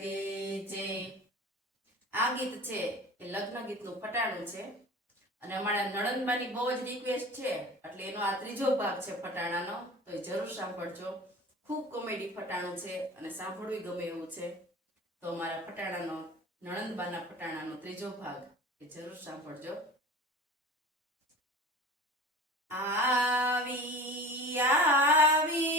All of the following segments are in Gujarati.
કી આ ગીત છે, એ લગ્ન ગીતનું ફટાણું છે. અને અમારા નણંદબાની બહુ જ રિક્વેસ્ટ છે, એટલે એનો આ ત્રીજો ભાગ છે ફટાણાનો તો એ જરૂર સાંભળજો. ખૂબ કોમેડી ફટાણું છે અને સાંભળવું ગમે એવું છે. તો અમારા ફટાણાનો નણંદબાના ફટાણાનો ત્રીજો ભાગ, એ જરૂર સાંભળજો. આવી આવી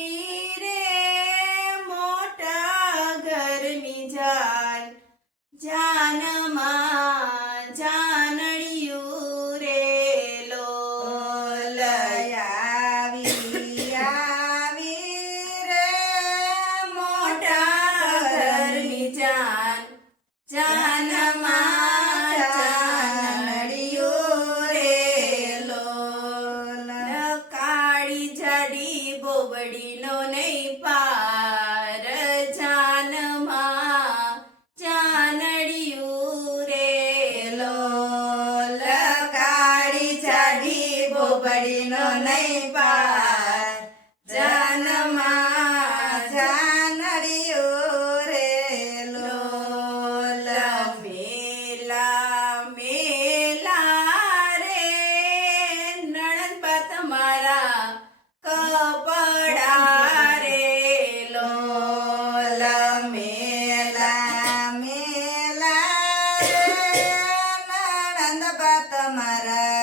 કૃપા તમારા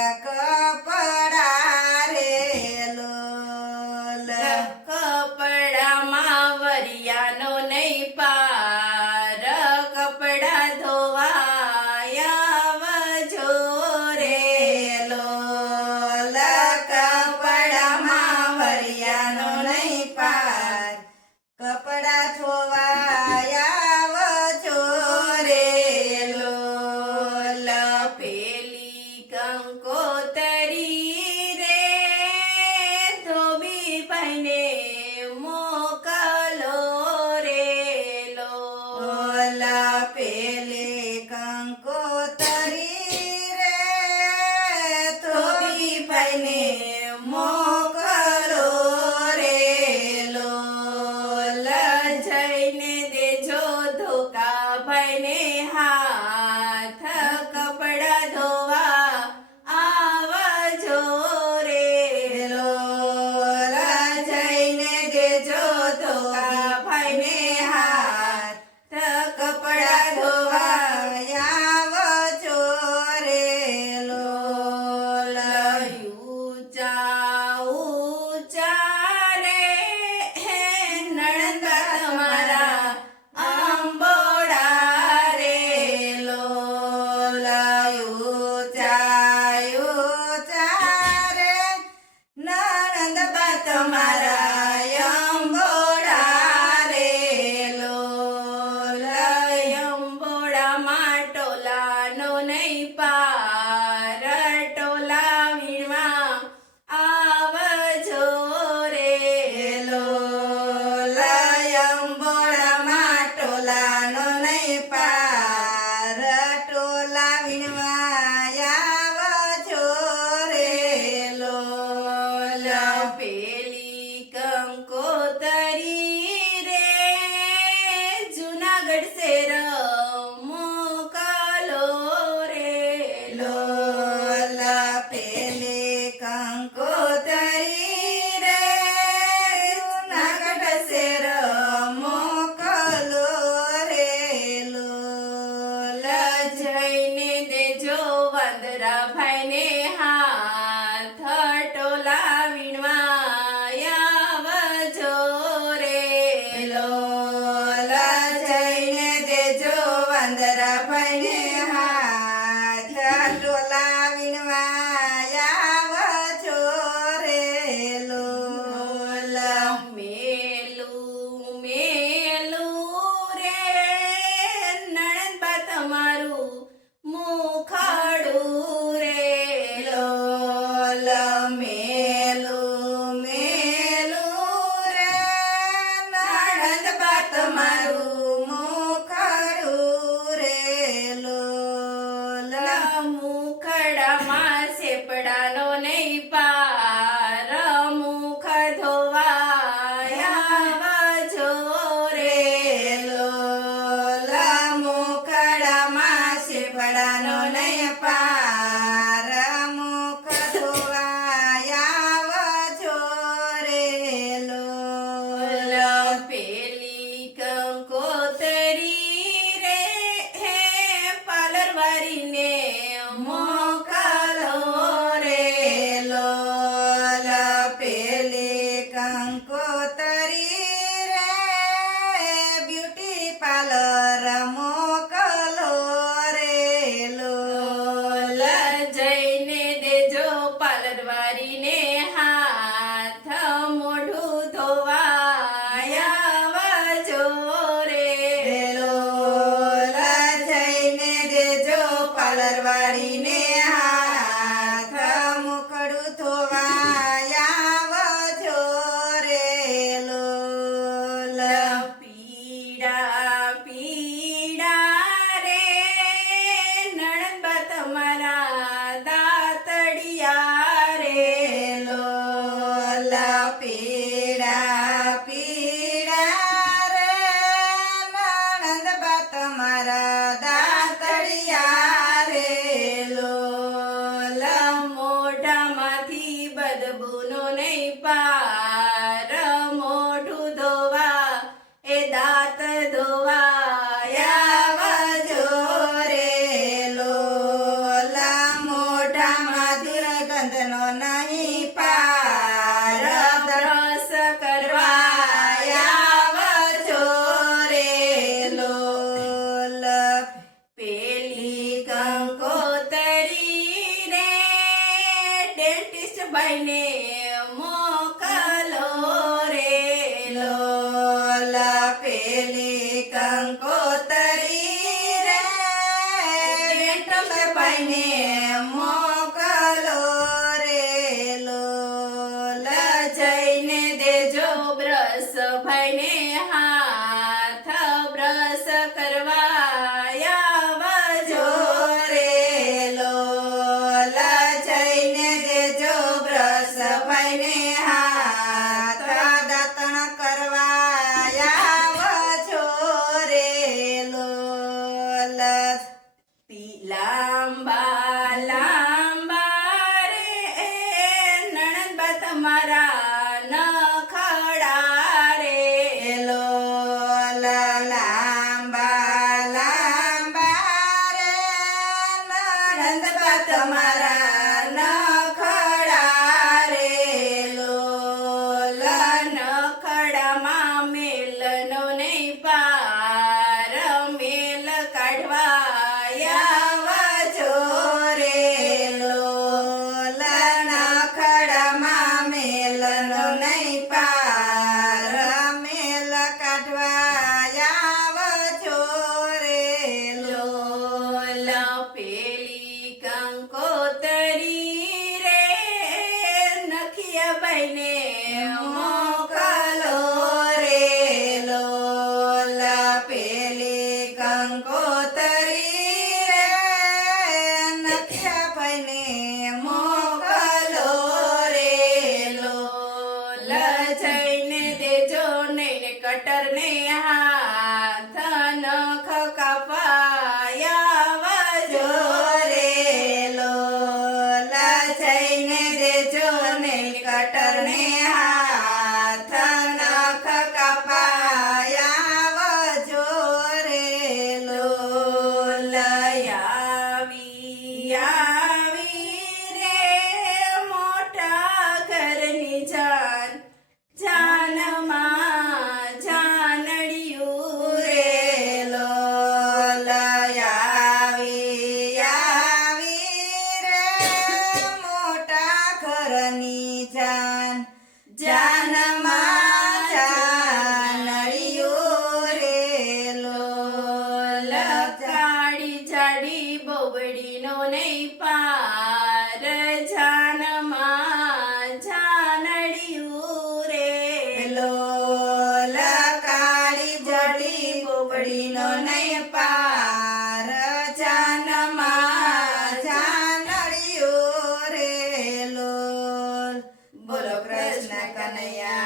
lo cinco. ಕದಬು ನೊನೈಪಾ Mara. કોયડીનો નહીં પાર જાનમાં જાનડિયું રે લોલ કાળી જડી બોબડીનો નહીં પાર જાનમાં જાનડિયું રે લોલ બોલો કૃષ્ણ કનૈયા.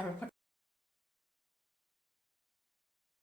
I report